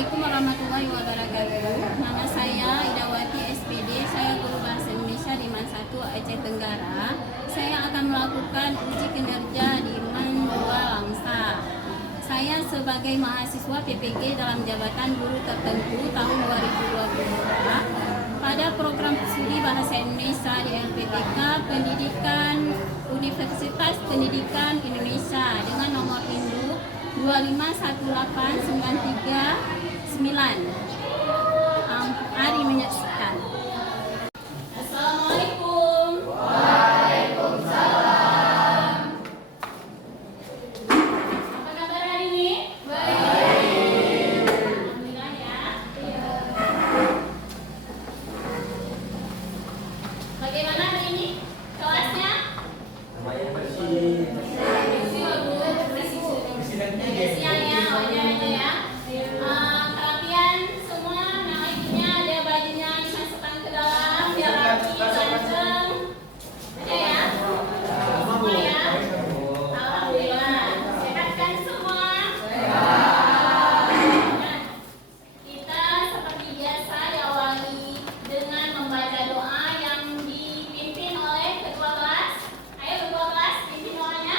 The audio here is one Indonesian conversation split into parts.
Assalamualaikum warahmatullahi wabarakatuh. Nama saya Idawati SPD, saya guru Bahasa Indonesia di MAN 1 Aceh Tenggara. Saya akan melakukan uji kinerja di MAN 2 Langsa. Saya sebagai mahasiswa PPG dalam jabatan guru tertentu tahun 2022 pada program studi Bahasa Indonesia di LPTK Pendidikan Universitas Pendidikan Indonesia dengan nomor induk 2518939. Mari menyaksikan. Assalamualaikum. Waalaikumsalam. Apa kabar hari ini? Baik. Alhamdulillah ya. Bagaimana hari ini kelasnya? Lumayan bersih. Siang ya, wajar itu ya. Kalian semua naiknya ada bajunya dimasukkan ke dalam biar rapi, ganteng. Ada ya? Semua ya? Alhamdulillah. Sehat kan semua? Nah, kita seperti biasa diawali dengan membaca doa yang dipimpin oleh ketua kelas. Ayo ketua kelas, pimpin doanya.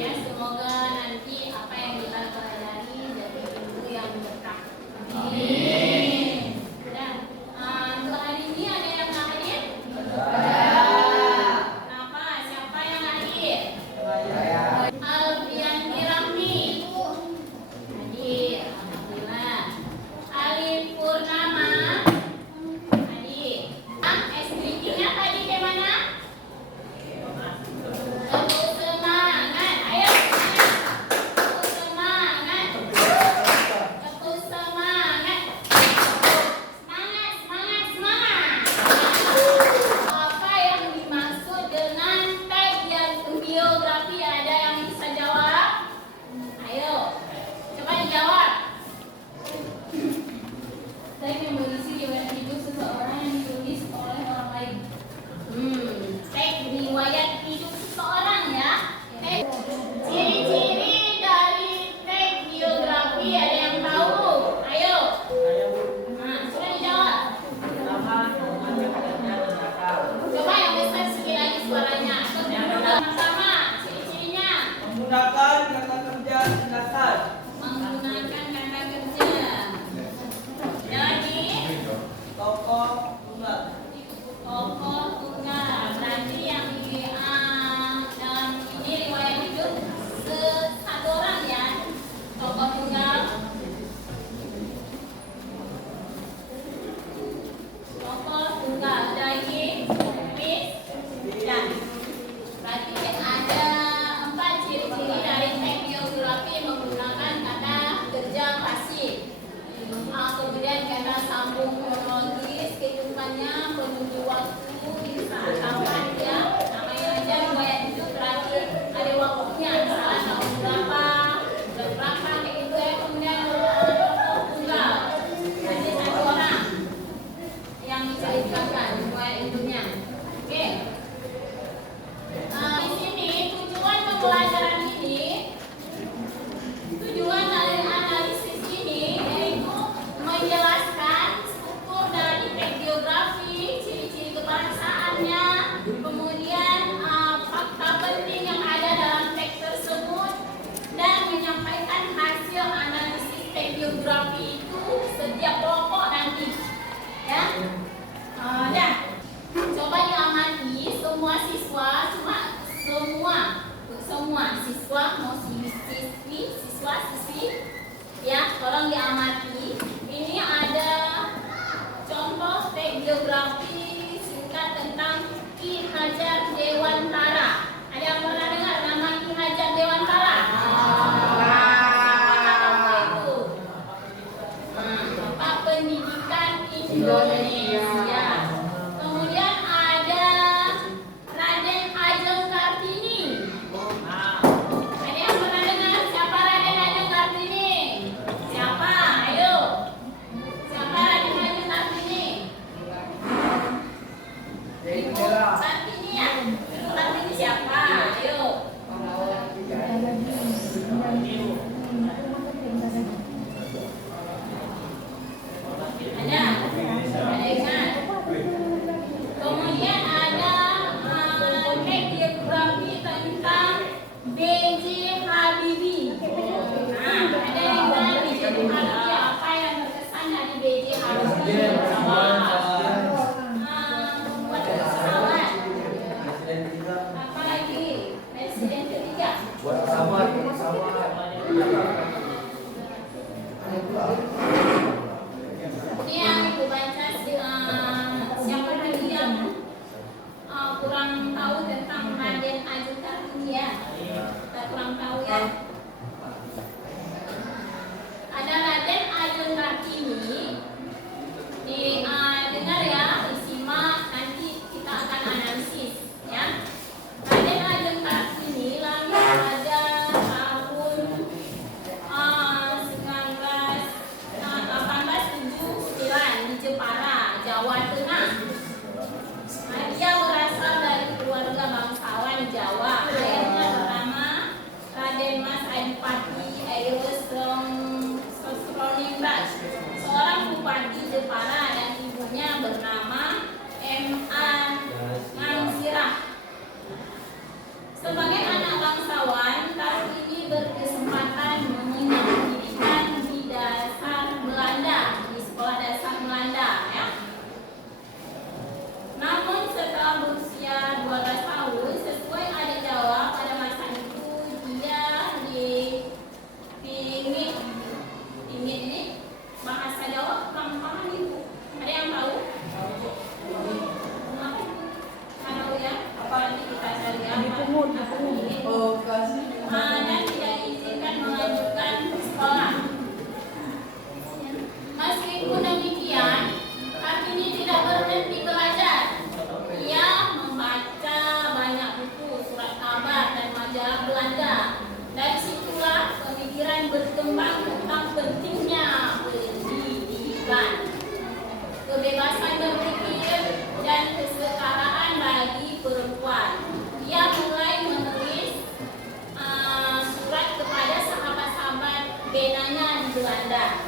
Ya, semoga nanti apa yang kita pelajari jadi ilmu yang berkah. Amin. Dan untuk hari ini ada yang nggak hadir? Kenapa? Siapa yang nggak hadir? Alfiandi Rahmi. Hadir. Alhamdulillah. Alif Purnama. Hadir. S3-nya tadi ke mana? Tepuk semangat, ayo tepuk semangat, tepuk semangat, semangat, semangat, semangat. Apa yang dimaksud dengan tag yang biografi? Ada yang bisa jawab? Ayo, coba dijawab. Tag yang berisi riwayat hidup seseorang yang ditulis oleh orang lain. Tag riwayat hidup seseorang ya. Ciri-ciri dari tag biografi ada yang tahu? Ayo. Nah, coba dijawab. Coba yang besar sekali lagi suaranya. Sama-sama ciri-cirinya. Menggunakan kata kerja singkatan. Menggunakan kata kerja. Jadi siswa-siswi, ya, tolong diamati. Ini ada contoh teks geografi singkat tentang Ki Hajar Dewantara. Ada yang pernah dengar nama Ki Hajar Dewantara? Siapa itu? Bapak Pendidikan Indonesia. Kemudian ada Raden Ajeng Kartini. Ada yang pernah dengar siapa Raden Ajeng Kartini? Siapa? Ayo. Siapa Raden Ajeng Kartini? Ibu Kartini ya? Ibu Kartini siapa? Ayo. Ada ingat? Kemudian ada teks geografi tentang B.J. Habibie. Ada yang tahu B.J. Habibie apa yang berkesan dari B.J. Habibie? Membuat pesawat. Apa lagi? Presiden ketiga. Buat pesawat. Ini yang ibu baca siapa lagi yang kurang tahu tentang Raden Ajeng Kartini ya? Kita kurang tahu ya. Ada Raden Ajeng Kartini. Dengar ya, disimak, nanti kita akan analisis ya. Raden Ajeng Kartini lahir pada tahun 1879 di Jepara, Jawa Tengah. Dia berasal dari keluarga bangsawan Jawa. Ayahnya bernama Raden Mas Adipati Sosroningrat, seorang bupati Jepara, dan ibunya bernama M.A. Ngangsirah. Sebagai anak bangsawan, Kartini berkesempatan mengenyam pendidikan di dasar Belanda, di sekolah dasar Belanda ya. Namun setelah berusia 12 tahun, sesuai adat Jawa pada masa itu, dia dipingit. Pingit ini bahasa Jawa kurang paham itu. Ada yang tahu? Tahu ya? Apalagi kita cari apa? Pingit. Dan tidak diizinkan melanjutkan sekolah. Meskipun demikian, Kartini tidak berhenti belajar. Ia membaca banyak buku, surat kabar, dan majalah Belanda. Dari situlah pemikiran berkembang tentang pentingnya pendidikan, kebebasan berpikir, dan kesetaraan bagi perempuan. Ia mulai menulis surat kepada sahabat-sahabat benanya di Belanda,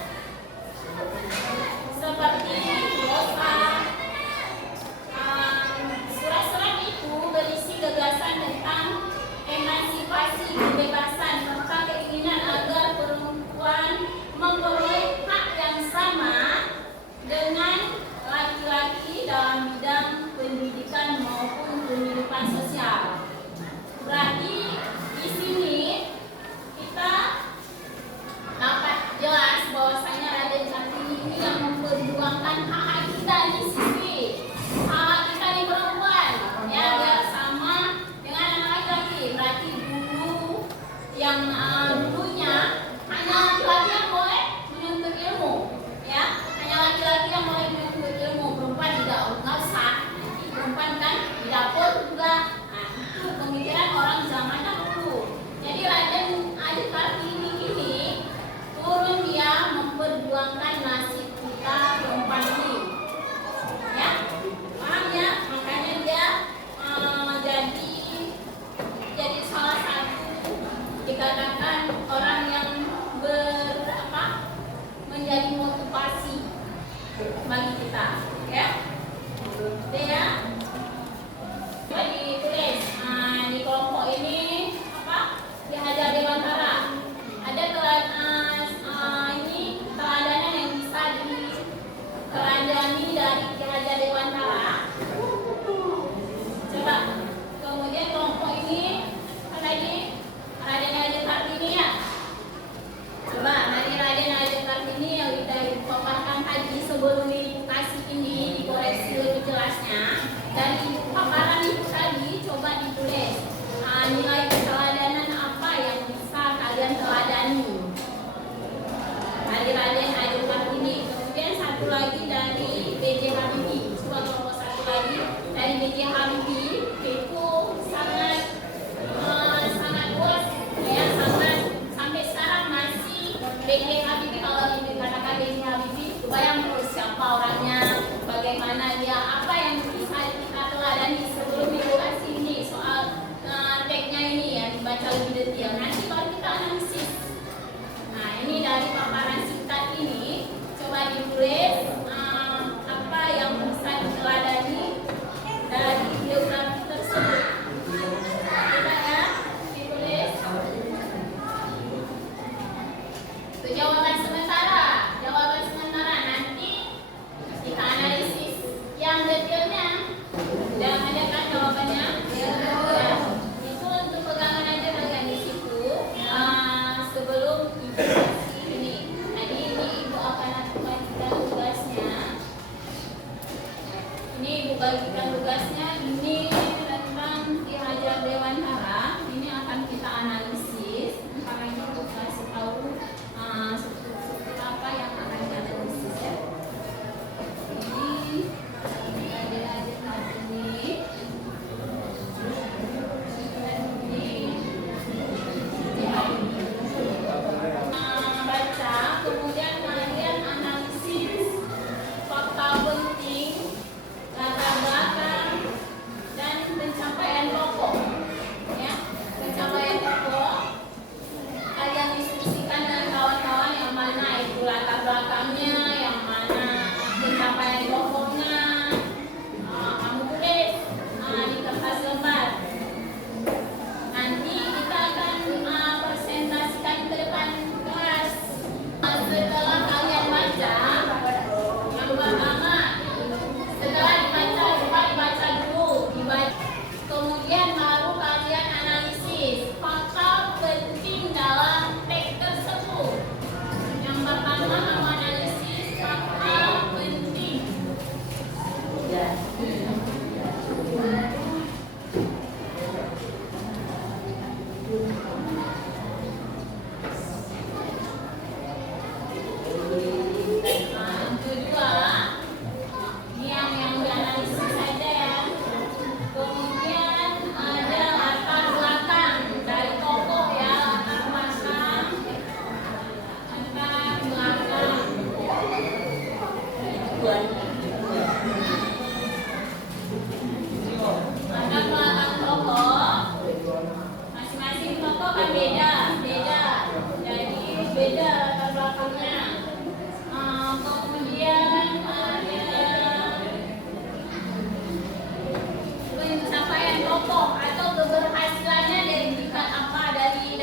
seperti Rosa. Surat-surat itu berisi gagasan tentang emansipasi, kebebasan, serta keinginan agar perempuan memperoleh hak yang sama dengan laki-laki dalam bidang pendidikan maupun kehidupan sosial. Berarti di sini kita dapat jelas bahwasanya Raden Kartini ini yang memperjuangkan hak-hak B.J. Habibie, kalau dikatakan B.J. Habibie, bayang terus siapa orangnya, bagaimana dia, apa yang bisa kita teladani sebelum dibahas ini soal tagnya ini ya, dibaca lebih detail. Nanti baru kita analisis. Nah, ini dari paparan singkat ini, coba ditulis apa yang bisa diteladani dari biografi tersebut. Coba ya, ditulis. Itu jawaban sementara. Jawaban sementara nanti kita analisis yang detailnya. Jangan ada kan jawabannya? Ya. Itu untuk pegangan aja bagian di situ. Sebelum evaluasi ini. Jadi ini ibu akan lakukan tugasnya. Ini ibu bagikan tugasnya. Ini tentang Ki Hajar Dewantara. Ini akan kita analisis. Karena ini ibu kasih tahu seperti apa yang akan dianalisis ya. Ini ada ini. Baca, kemudian kalian analisis fakta penting, latar belakang, dan pencapaian pokok. Ya, pencapaian pokok kalian diskusikan dengan kawan-kawan yang mana itu latar belakangnya, yang mana pencapaian pokoknya. Kamu tulis di kertas lembar. Nanti kita akan presentasikan ke depan kelas. Setelah kalian baca, yang pertama setelah dibaca, coba dibaca dulu, kemudian baru kalian analisis fakta penting dalam teks tersebut. Yang pertama kamu analisis fakta penting. Yang kedua, ini yang dianalisis saja ya. Kemudian ada latar belakang dari tokoh ya, latar belakang. Latar belakang. Latar belakang tokoh. Masing-masing tokoh kan beda. Jadi beda latar belakangnya. Kemudian ada pencapaian pokok atau keberhasilannya dari tingkat apa dari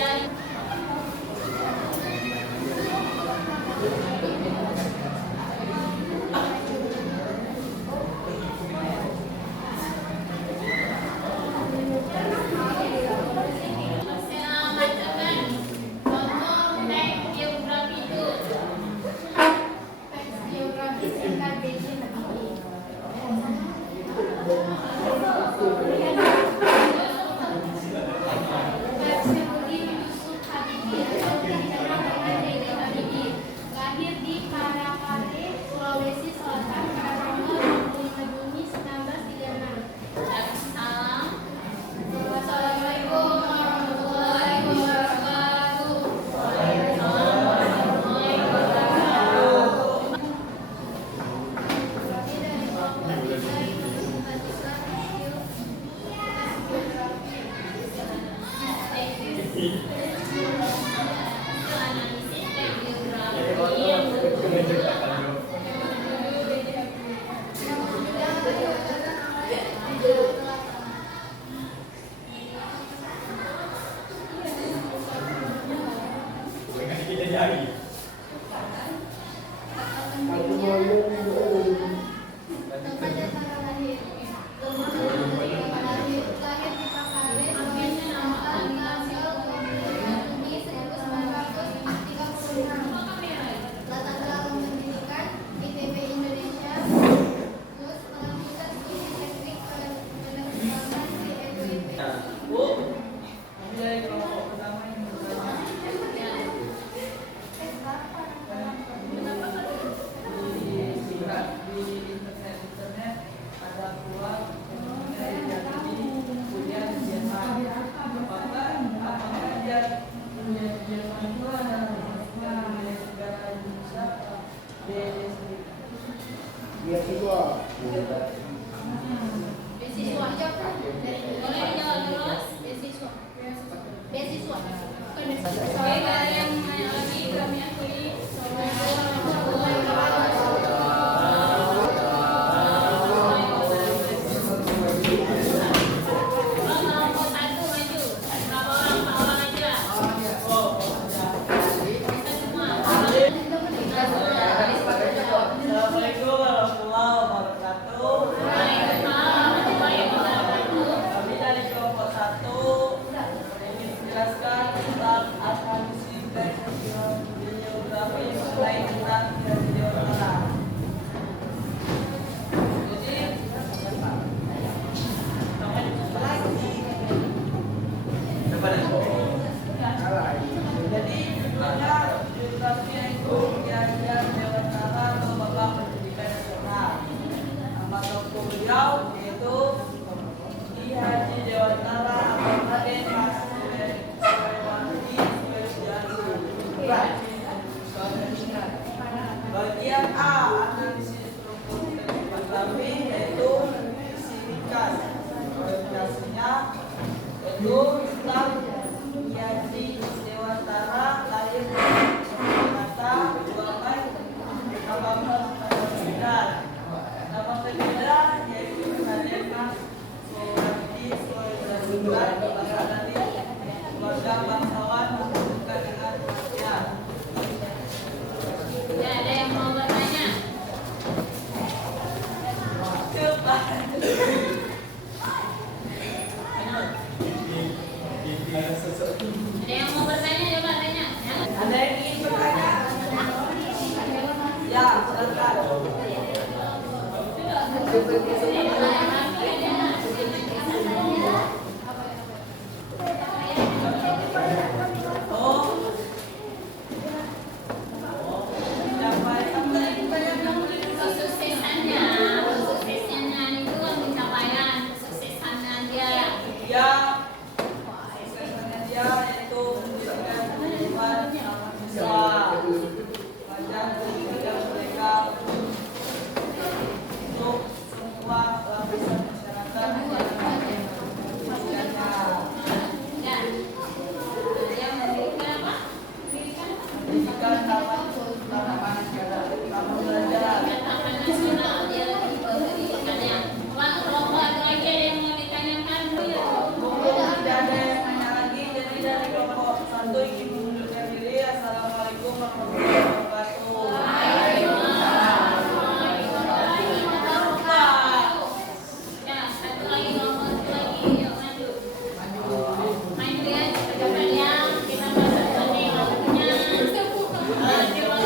bacakan contoh teks geografi itu. Teks geografi Boleh dijawab terus? Beasiswa. Oke, ada yang nanya lagi? Kami akui. Assalamualaikum warahmatullahi wabarakatuh. Kami dari kelompok 1 ingin menjelaskan tentang akuntansi dan geografi mulai tentang Jawa Tengah. Jadi ada geografi itu Kiai Jawa Tengah atau Bapak Pendidikan Nasional. Nama tokoh beliau yaitu Ki Haji Jawa Tengah atau Raden Mas Surewati Bagian A analisis struktur geografi yaitu visi ringkas. Orientasinya yaitu tentang Ki Haji Jawa Tengah lahir di Jakarta 2 Mei 1899. Nama berbeda yaitu Raden Mas Surewati berasal dari keluarga bangsawan bukan dengan kerajaan. Ya, ada yang mau bertanya? Ada yang mau bertanya? Coba tanya. Ada yang ingin bertanya? Ya, silakan. Oh, siapa yang bertanya? Kesuksesannya itu pencapaian, kesuksesannya dia. Ya, kesuksesannya dia yaitu memberikan kehidupan mahasiswa. Wajar bagi mereka untuk semua lapisan masyarakat yang membutuhkannya. Dan dia memberikan apa? Pendidikan taman belajar. Taman nasional dia lebih ke pendidikannya. Pak, kelompok lagi ada yang mau ditanyakan? Tidak ada yang nanya lagi, jadi dari kelompok 1 ingin mengundurkan diri. Assalamualaikum warahmatullahi wabarakatuh. Ya, satu lagi kelompok lagi, yuk maju. Main dia, cepat-cepat ya. Kita masuk ke nih waktunya. Terima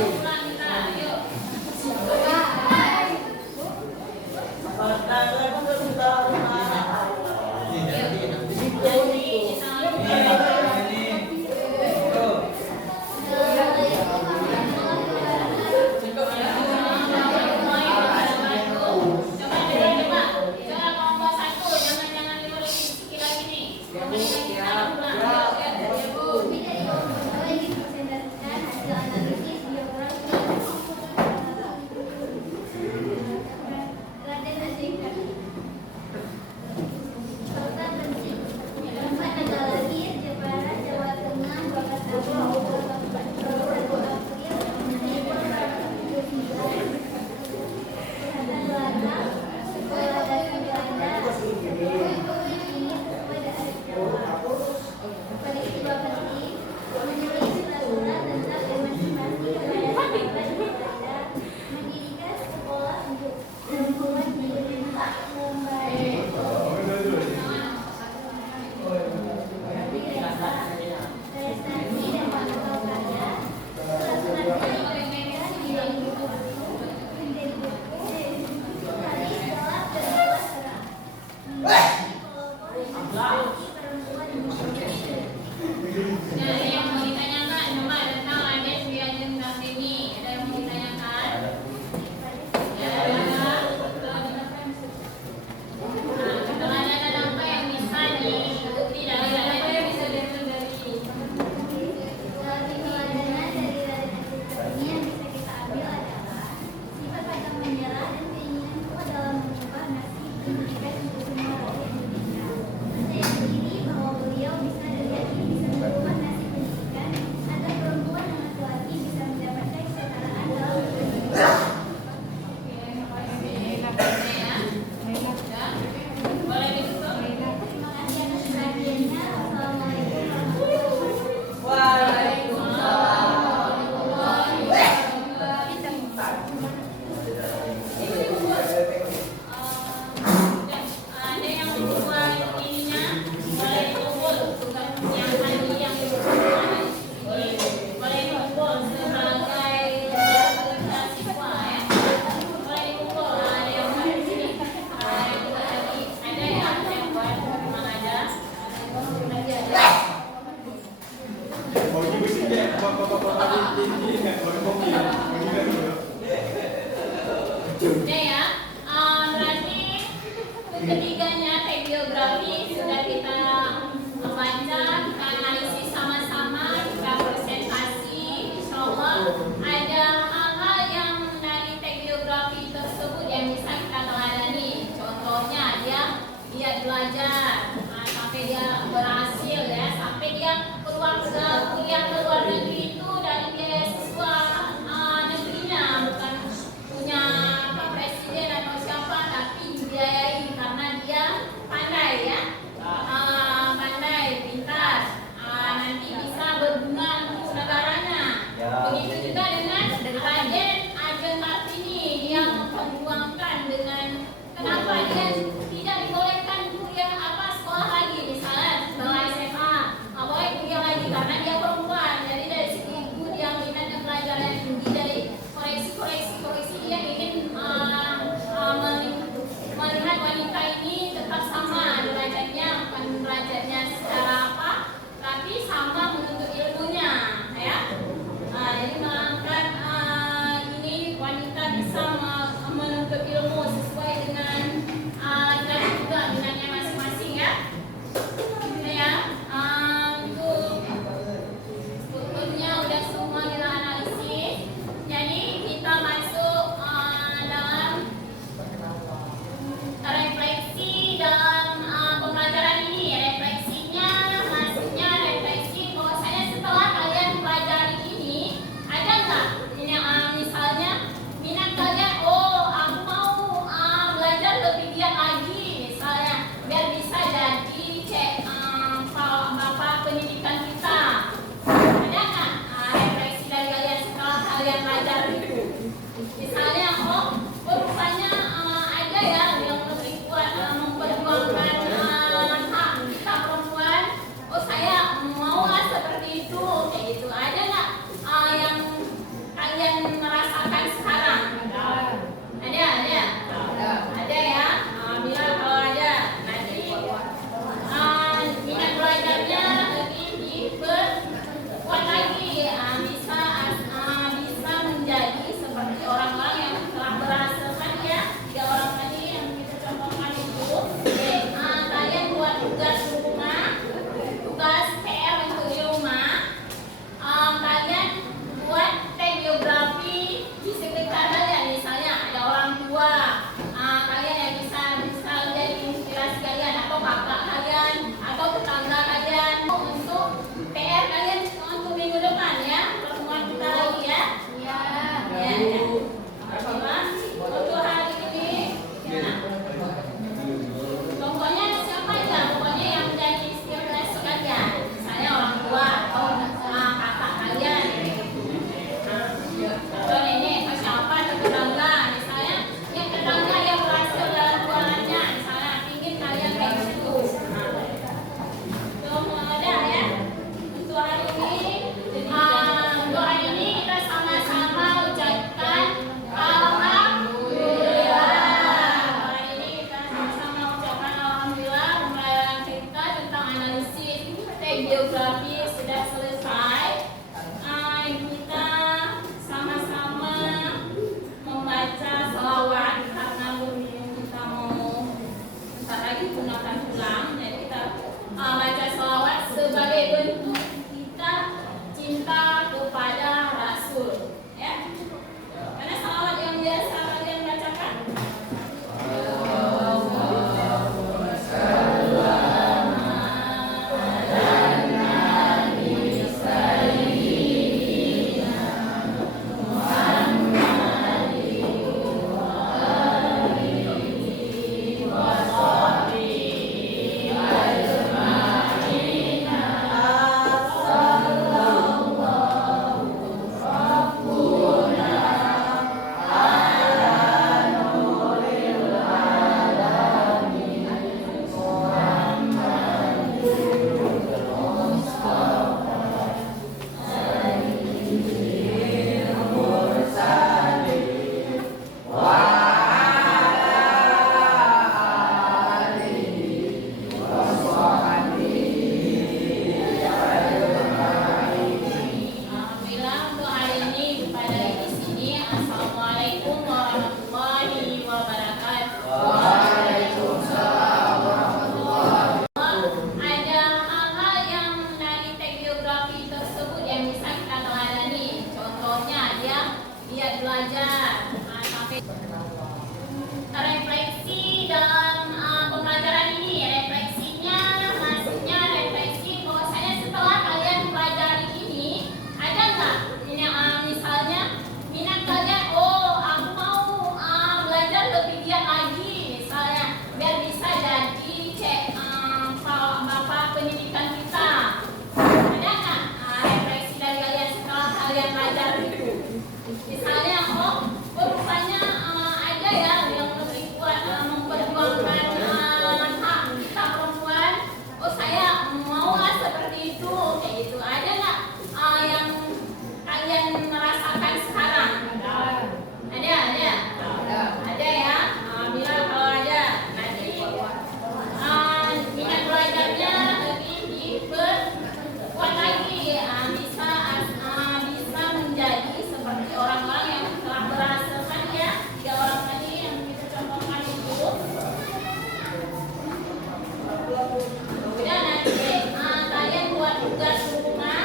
Udah ya. Berarti ketiganya tag biografi sudah kita baca, kita analisis sama-sama, kita presentasi. Insyaallah ada hal-hal yang dari tag biografi tersebut yang bisa kita teladani. Contohnya dia belajar sampai dia berhasil ya, sampai dia keluar kuliah ke luar negeri itu dari beasiswa negerinya, bukan punya apa presiden atau siapa, tapi dibiayai karena dia pandai ya, pandai, pintar, nanti bisa berguna untuk negaranya. Begitu juga dengan Raden Kartini, dia memperjuangkan dengan kenapa dia tidak dibolehkan kuliah sekolah lagi, misalnya setelah SMA nggak boleh kuliah lagi karena dia perempuan. Jadi dari segi ibu dia minatnya pelajaran yang tinggi, dari koreksi dia ingin melihat wanita ini tetap sama derajatnya, bukan derajatnya secara apa, tapi sama menuntut ilmunya ya. Jadi mengangkat ini wanita bisa menuntut ilmu sesuai dengan laki-laki juga minatnya masing-masing ya. Ya, untuk strukturnya udah semua kita analisis. Jadi kita masuk dalam refleksi dalam pembelajaran ini. Refleksinya, maksudnya refleksi bahwasanya setelah kalian pelajari ini, ada nggak misalnya minat kalian, aku mau belajar lebih giat lagi misalnya, biar bisa jadi bapak pendidikan kita. Ada nggak refleksi dari kalian setelah kalian belajar itu? Misalnya, rupanya ada ya yang lebih kuat memperjuangkan hak kita perempuan. Saya mau seperti itu, kayak gitu. Ada nggak yang kalian merasakan sekarang? Ada ya. Bila kalau ada, nanti minat belajarnya lebih diperkuat lagi, bisa menjadi seperti orang-orang yang telah berhasil kan ya. 3 orang tadi yang kita contohkan itu. Kalian buat tugas rumah, tugas PR untuk di rumah. Kalian buat tag biografi giat belajar. Sampai refleksi dalam pembelajaran ini. Refleksinya maksudnya refleksi bahwasanya setelah kalian pelajari ini, ada nggak ini misalnya minat kalian, oh aku mau belajar lebih giat lagi misalnya biar bisa jadi bapak pendidikan kita. Ada nggak refleksi dari kalian setelah kalian belajar itu? Misalnya, oh rupanya ada ya yang lebih kuat memperjuangkan hak kita perempuan. Oh saya mau lah seperti itu, kayak gitu. Ada nggak yang kalian merasakan sekarang? Ada ya. Bila kalau ada, nanti minat belajarnya lebih diperkuat lagi. Bisa menjadi seperti orang-orang yang telah berhasilkan ya, 3 orang tadi yang kita contohkan itu. Udah nanti kalian buat tugas rumah,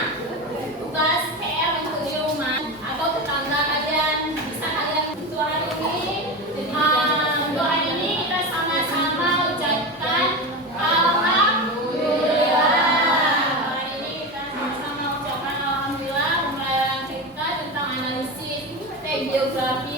tugas PR untuk di rumah atau tetangga kalian. Bisa kalian doa ini kita sama-sama ucapkan alhamdulillah. Doa ini kita sama-sama ucapkan alhamdulillah, mulai cerita tentang analisis teks geografi